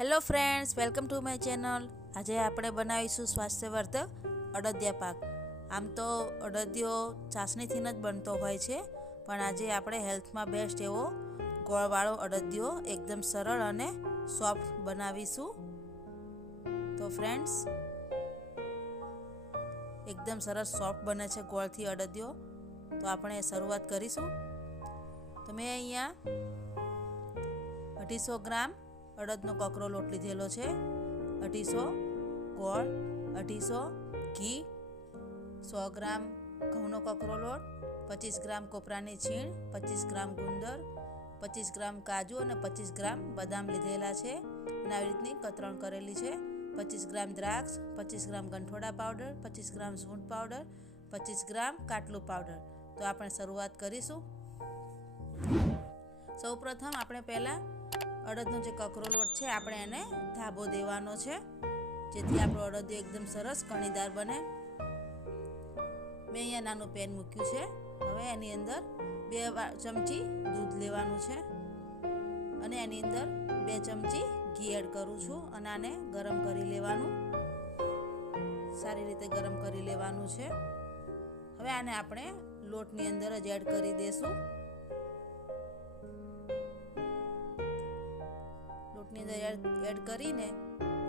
Hello friends, welcome to my channel. આજે આપણે બનાવીશું સ્વાસ્થ્યવર્ધક અડદિયા પાક। આમ તો અડદિયો ચાસણીથી જ બનતો હોય છે, પણ આજે આપણે હેલ્થમાં બેસ્ટ એવો ગોળવાળો અડદિયો એકદમ સરળ અને સોફ્ટ બનાવીશું। તો ફ્રેન્ડ્સ, એકદમ સરસ સોફ્ટ બને છે ગોળથી અડદિયો। તો આપણે શરૂઆત કરીશું। તો મેં અહીંયા 250 ગ્રામ અડદનો કકરો લોટ લીધેલો છે, 250 ગોળ, 250 ઘી, 100 ગ્રામ ઘઉંનો કકરો લોટ, 25 ગ્રામ કોપરાની છીણ, 25 ગ્રામ ગુંદર, 25 ગ્રામ કાજુ અને 25 ગ્રામ બદામ લીધેલા છે અને આવી રીતની કતરણ કરેલી છે, 25 ગ્રામ દ્રાક્ષ, 25 ગ્રામ ગંઠોડા પાવડર, 25 ગ્રામ સૂંઠ પાવડર, 25 ગ્રામ કાટલું પાવડર। તો આપણે શરૂઆત કરીશું। સૌપ્રથમ આપણે પહેલાં અડદનો જે કકરો લોટ છે આપણે એને ધાબો દેવાનો છે, જેથી આપણો અડદિયો એકદમ સરસ કણીદાર બને। મેં અહીંયા નાનું પેન મૂક્યું છે। હવે એની અંદર 2 ચમચી દૂધ લેવાનું છે અને એની અંદર 2 ચમચી ઘી એડ કરું છું અને આને ગરમ કરી લેવાનું, સારી રીતે ગરમ કરી લેવાનું છે। હવે આને આપણે લોટની અંદર જ એડ કરી દઈશું। લોટની અંદર એડ કરીને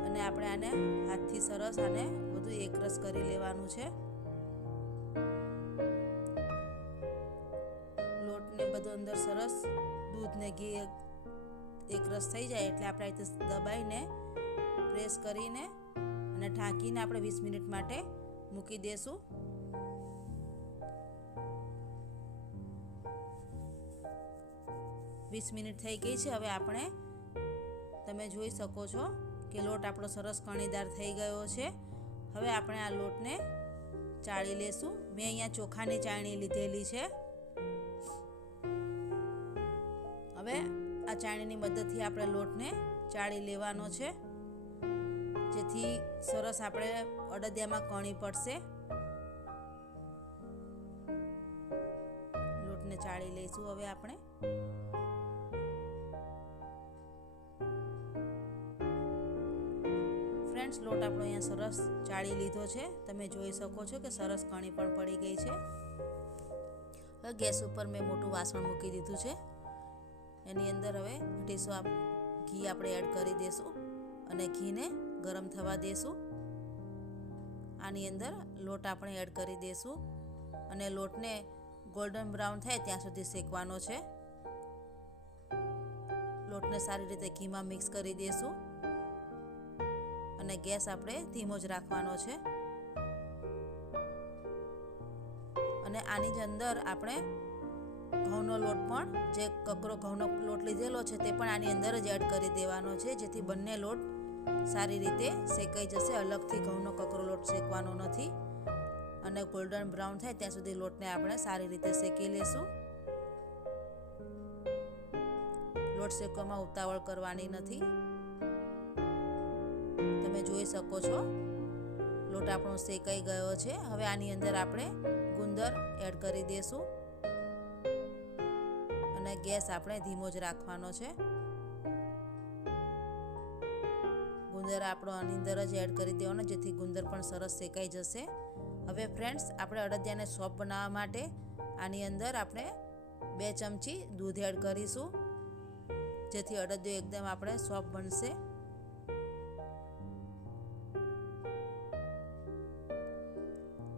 અને આપણે આને હાથથી સરસ આને બધું એકરસ કરી લેવાનું છે। લોટને બધું અંદર સરસ દૂધ ને ઘી એકરસ થઈ જાય એટલે આપણે આ રીતે દબાઈને પ્રેસ કરીને અને ઢાંકીને આપણે 20 મિનિટ માટે મૂકી દેશું। વીસ મિનિટ થઈ ગઈ છે। હવે આપણે તમે જોઈ શકો છો કે લોટ આપણો સરસ કણીદાર થઈ ગયો છે। હવે આપણે આ લોટને ચાળી લેશું। મેં અહીંયા ચોખાની ચાળણી લીધેલી છે। હવે આ ચાળણીની મદદથી આપણે લોટને ચાળી લેવાનો છે, જેથી સરસ આપણે અડદિયામાં કણી પડશે। લોટને ચાળી લઈશું હવે આપણે। ફ્રેન્ડ્સ, લોટ આપણો અહીંયા સરસ ચાળી લીધો છે, તમે જોઈ શકો છો કે સરસ કણી પણ પડી ગઈ છે। હવે ગેસ ઉપર મેં મોટું વાસણ મૂકી દીધું છે, એની અંદર હવે 250 ઘી આપણે એડ કરી દઈશું અને ઘીને ગરમ થવા દઈશું। આની અંદર લોટ આપણે એડ કરી દઈશું અને લોટને ગોલ્ડન બ્રાઉન થાય ત્યાં સુધી શેકવાનો છે। લોટને સારી રીતે ઘીમાં મિક્સ કરી દઈશું અને ગેસ આપણે ધીમો જ રાખવાનો છે। અને આની જ અંદર આપણે ઘઉંનો લોટ પણ, જે કકરો ઘઉંનો લોટ લીધેલો છે તે પણ આની અંદર જ એડ કરી દેવાનો છે, જેથી બંને લોટ સારી રીતે શેકાઈ જશે। અલગથી ઘઉંનો કકરો લોટ શેકવાનો નથી અને ગોલ્ડન બ્રાઉન થાય ત્યાં સુધી લોટને આપણે સારી રીતે શેકી લેશું। લોટ શેકવામાં ઉતાવળ કરવાની નથી। તમે જોઈ શકો છો લોટ આપણો શેકાઈ ગયો છે। હવે આની અંદર આપણે ગુંદર એડ કરી દઈશું અને ગેસ આપણે ધીમો જ રાખવાનો છે। ગુંદર આપણો આની અંદર જ એડ કરી દેવાનો, જેથી ગુંદર પણ સરસ શેકાઈ જશે। હવે ફ્રેન્ડ્સ, આપણે અડદિયાને સોફ્ટ બનાવવા માટે આની અંદર આપણે 2 ચમચી દૂધ એડ કરીશું, જેથી અડદિયો એકદમ આપણે સોફ્ટ બનશે।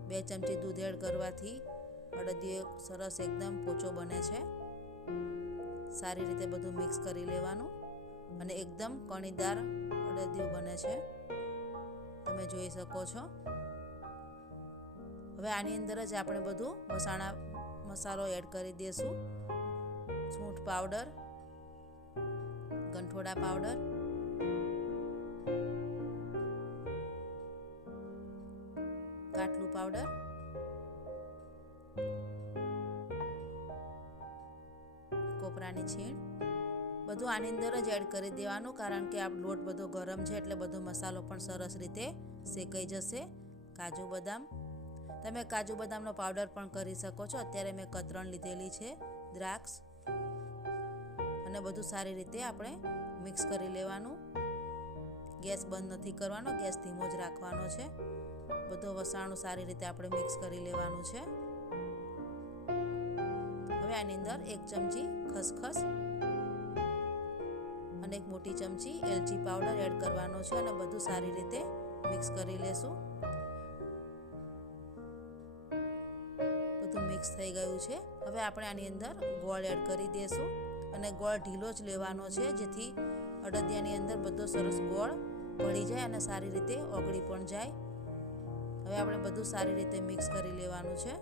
બે ચમચી દૂધ એડ કરવાથી અડદિયો સરસ એકદમ પોચો બને છે। સારી રીતે બધું મિક્સ કરી લેવાનું અને એકદમ કણીદાર અડદિયો બને છે, તમે જોઈ શકો છો। હવે આની અંદર જ આપણે બધું મસાલો એડ કરી દઈશું। સૂંઠ પાવડર, ગંઠોડા પાવડર, કાટલું પાવડર, કોપરાની છીણ, બધું આની અંદર જ એડ કરી દેવાનું, કારણ કે આ લોટ બધો ગરમ છે એટલે બધો મસાલો પણ સરસ રીતે શેકાઈ જશે। કાજુ બદામ, તમે કાજુ બદામનો પાવડર પણ કરી શકો છો। અત્યારે મેં કતરણ લીધેલી છે, દ્રાક્ષ, અને બધું સારી રીતે આપણે મિક્સ કરી લેવાનું। ગેસ બંધ નથી કરવાનો, ગેસ ધીમો જ રાખવાનો છે. બધો વસાણું સારી રીતે આપણે મિક્સ કરી લેવાનું છે. હવે આની અંદર 1 ચમચી ખસખસ અને 1 મોટી ચમચી એલચી પાવડર એડ કરવાનો છે અને બધું સારી રીતે મિક્સ કરી લેશું. બધું મિક્સ થઈ ગયું છે. હવે આપણે આની અંદર ગોળ એડ કરી દઈશું અને ગોળ ઢીલો જ લેવાનો છે, જેથી અડદિયાની અંદર બધો સરસ ગોળ ભળી જાય અને સારી રીતે ઓગળી પણ જાય. હવે આપણે બધું સારી રીતે મિક્સ કરી લેવાનું છે.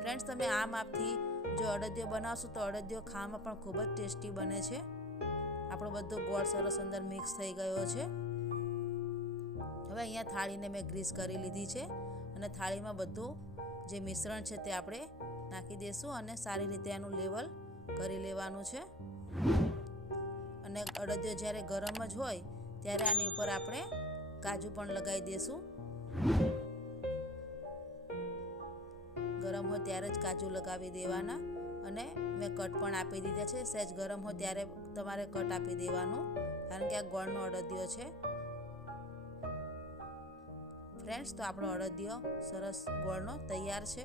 ફ્રેન્ડ્સ, તમે આ માપથી જો અડદિયો બનાવશો તો અડદિયો ખાવામાં પણ ખૂબ જ ટેસ્ટી બને છે. આપણો બધો ગોળ સરસ અંદર મિક્સ થઈ ગયો છે. હવે અહીંયા થાળીને મેં ગ્રીસ કરી લીધી છે અને થાળીમાં બધું જે મિશ્રણ છે તે આપણે નાખી દઈશું અને સારી રીતે આનું લેવલ કરી લેવાનું છે. અને અડદિયો જ્યારે ગરમ જ હોય ત્યારે આની ઉપર આપણે કાજુ પણ લગાવી દઈશું. ગરમ હોય ત્યારે જ કાજુ લગાવી દેવાના અને મેં કટ પણ આપી દીધા છે. સહેજ ગરમ હોય ત્યારે તમારે કટ આપી દેવાનું, કારણ કે આ ગોળનો અડદિયો છે. ફ્રેન્ડ્સ, તો આપણો અડદિયો સરસ ગોળનો તૈયાર છે.